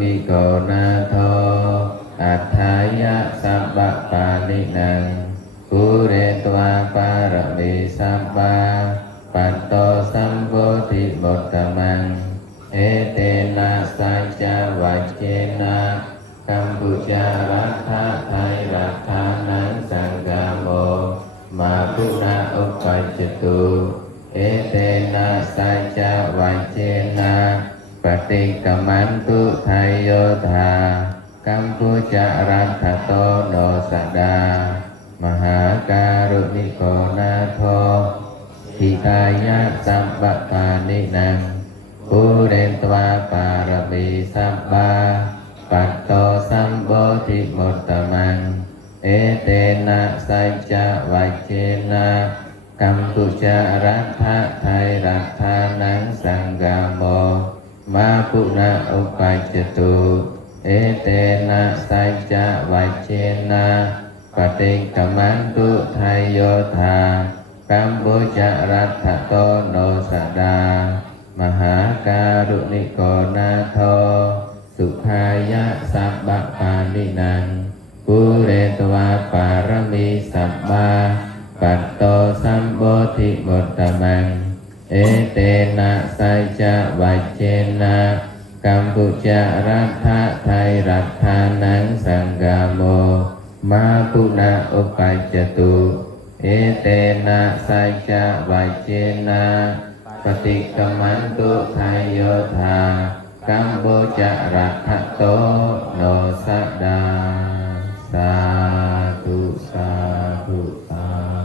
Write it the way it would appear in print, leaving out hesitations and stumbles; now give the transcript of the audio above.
มิโกนาโทอัฏฐายะสัพพะปานินังปุเรตวาปารมีสัพพะปัตโตสัมโพธิบทตมังเอเตนะสัจจวัจเจนะกัมพุจารัฐะไทยรัฐานังสังฆโมมาพุนาอุปัจจตุเอเตนะสัจจวัจเจนะปฏิกัมมันตุไทยโยธากัมพุจารัฐโตโนสดามหาการุณิโกนาโททิตายะสัพพะปานินังปุเรนตวาปารมีสัพพะปัตโตสัมโพธิมตตมังเอเตนะสัจจวัจเจนะกัมพุจารัฐะไทยรัฐานังสังฆโมมาปุณอุปัจจตุเอเตนะสัจจวัจเจนะปฏิกัมมันตุไทยโยธากัมพุจารัฐโตโนสดามหาการุณิโกนาโทสุขายะสัพพะปานินังปุเรตวาปารมีสัพพะปัตโตสัมโพธิบทตมังเอเตนะสัจจวัจเจนะกัมพุจารัฐะไทยรัฐานังสังฆโมมาปุณอุปัจจตุเอเตนะสัจจวัจเจนะปฏิกัมมันตุไทยโยธากัมพุจารัฐโตโนสดาสาธุสาธุสา